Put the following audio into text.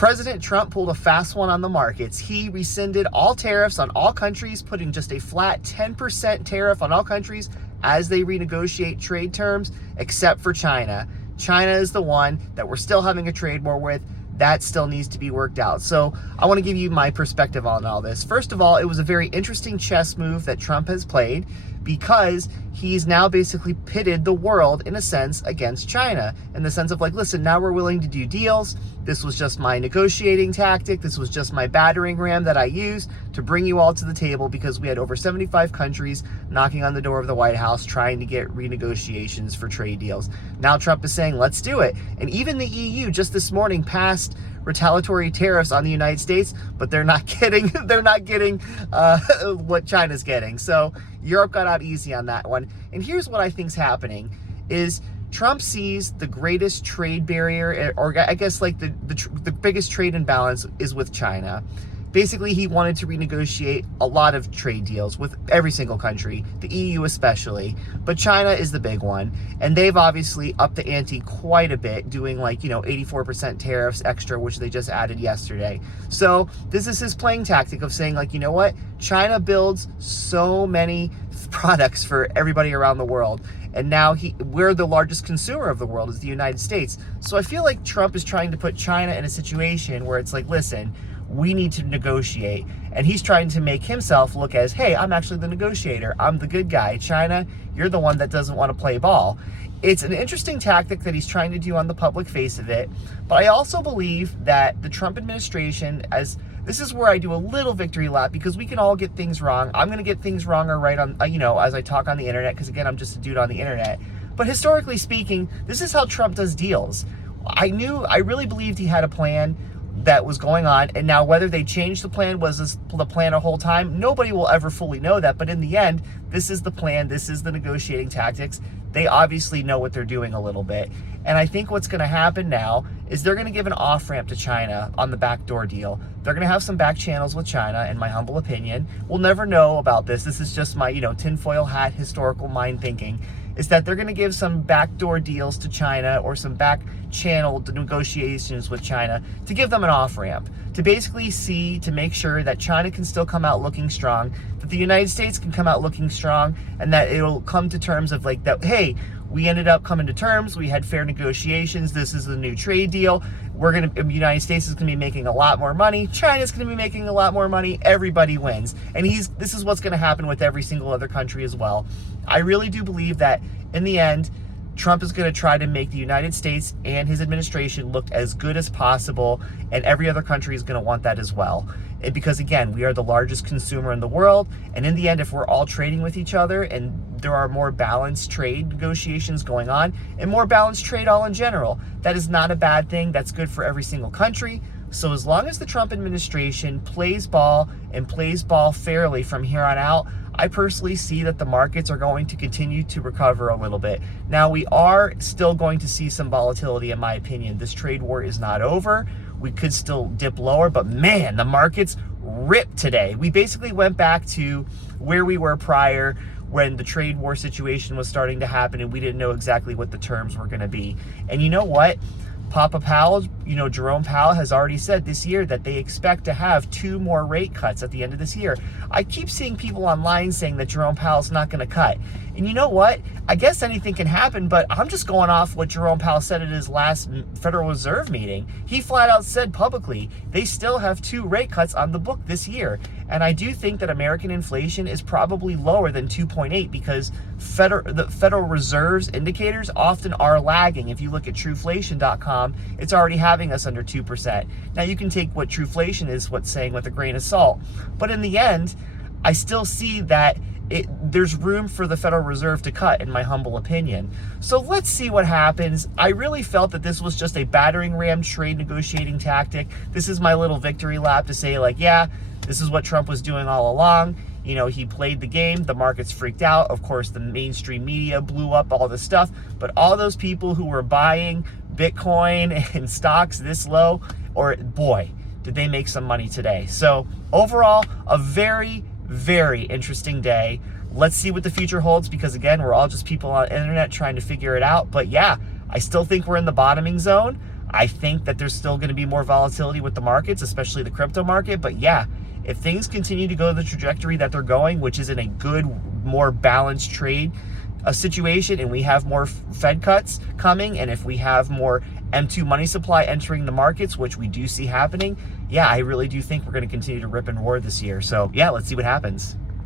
President Trump pulled a fast one on the markets. He rescinded all tariffs on all countries, putting just a flat 10% tariff on all countries as they renegotiate trade terms, except for China. China is the one that we're still having a trade war with. That still needs to be worked out. So I want to give you my perspective on all this. First of all, it was a very interesting chess move that Trump has played, because he's now basically pitted the world, in a sense, against China, in the sense of like, listen, now we're willing to do deals. This was just my negotiating tactic. This was just my battering ram that I used to bring you all to the table, because we had over 75 countries knocking on the door of the White House trying to get renegotiations for trade deals. Now Trump is saying, let's do it. And even the EU just this morning passed retaliatory tariffs on the United States, but they're not getting what China's getting. So Europe got out easy on that one. And here's what I think's happening is Trump sees the greatest trade barrier, or I guess like the biggest trade imbalance is with China. Basically, he wanted to renegotiate a lot of trade deals with every single country, the EU especially, but China is the big one. And they've obviously upped the ante quite a bit, doing like, 84% tariffs extra, which they just added yesterday. So this is his playing tactic of saying like, you know what? China builds so many products for everybody around the world. And now we're the largest consumer of the world is the United States. So I feel like Trump is trying to put China in a situation where it's like, listen, we need to negotiate. And he's trying to make himself look as, hey, I'm actually the negotiator. I'm the good guy. China, you're the one that doesn't want to play ball. It's an interesting tactic that he's trying to do on the public face of it. But I also believe that the Trump administration, this is where I do a little victory lap, because we can all get things wrong. I'm going to get things wrong or right on, as I talk on the internet, because again, I'm just a dude on the internet. But historically speaking, this is how Trump does deals. I really believed he had a plan that was going on, and now whether they changed the plan, was this the plan a whole time, nobody will ever fully know that. But in the end, this is the plan, this is the negotiating tactics. They obviously know what they're doing a little bit. And I think what's going to happen now is they're going to give an off-ramp to China on the backdoor deal. They're going to have some back channels with China, in my humble opinion. We'll never know about this. This is just my, tinfoil hat historical mind thinking, is that they're going to give some backdoor deals to China, or some back channel negotiations with China, to give them an off-ramp, to basically to make sure that China can still come out looking strong, that the United States can come out looking strong, and that it'll come to terms of like that, hey, we ended up coming to terms, we had fair negotiations, this is the new trade deal, the United States is going to be making a lot more money, China's going to be making a lot more money, everybody wins. And this is what's going to happen with every single other country as well. I really do believe that in the end, Trump is going to try to make the United States and his administration look as good as possible, and every other country is going to want that as well. Because again, we are the largest consumer in the world, and in the end, if we're all trading with each other and there are more balanced trade negotiations going on, and more balanced trade all in general, that is not a bad thing. That's good for every single country. So as long as the Trump administration plays ball and plays ball fairly from here on out, I personally see that the markets are going to continue to recover a little bit. Now, we are still going to see some volatility, in my opinion. This trade war is not over. We could still dip lower, but man, the markets ripped today. We basically went back to where we were prior, when the trade war situation was starting to happen and we didn't know exactly what the terms were going to be. And you know what? Papa Powell, Jerome Powell has already said this year that they expect to have 2 more rate cuts at the end of this year. I keep seeing people online saying that Jerome Powell's not going to cut. And you know what? I guess anything can happen, but I'm just going off what Jerome Powell said at his last Federal Reserve meeting. He flat out said publicly they still have 2 rate cuts on the book this year. And I do think that American inflation is probably lower than 2.8, because the Federal Reserve's indicators often are lagging. If you look at trueflation.com, it's already having us under 2%. Now, you can take what Trueflation is what's saying with a grain of salt. But in the end, I still see that there's room for the Federal Reserve to cut, in my humble opinion. So let's see what happens. I really felt that this was just a battering ram trade negotiating tactic. This is my little victory lap to say, like, yeah, this is what Trump was doing all along. He played the game. The markets freaked out. Of course, the mainstream media blew up all this stuff. But all those people who were buying Bitcoin and stocks this low, boy, did they make some money today. So overall, a very, very interesting day. Let's see what the future holds, because again, we're all just people on the internet trying to figure it out. But yeah, I still think we're in the bottoming zone. I think that there's still going to be more volatility with the markets, especially the crypto market. But yeah, if things continue to go the trajectory that they're going, which is in a good, more balanced trade situation, and we have more Fed cuts coming, and if we have more M2 money supply entering the markets, which we do see happening, yeah, I really do think we're going to continue to rip and roar this year. So yeah, let's see what happens.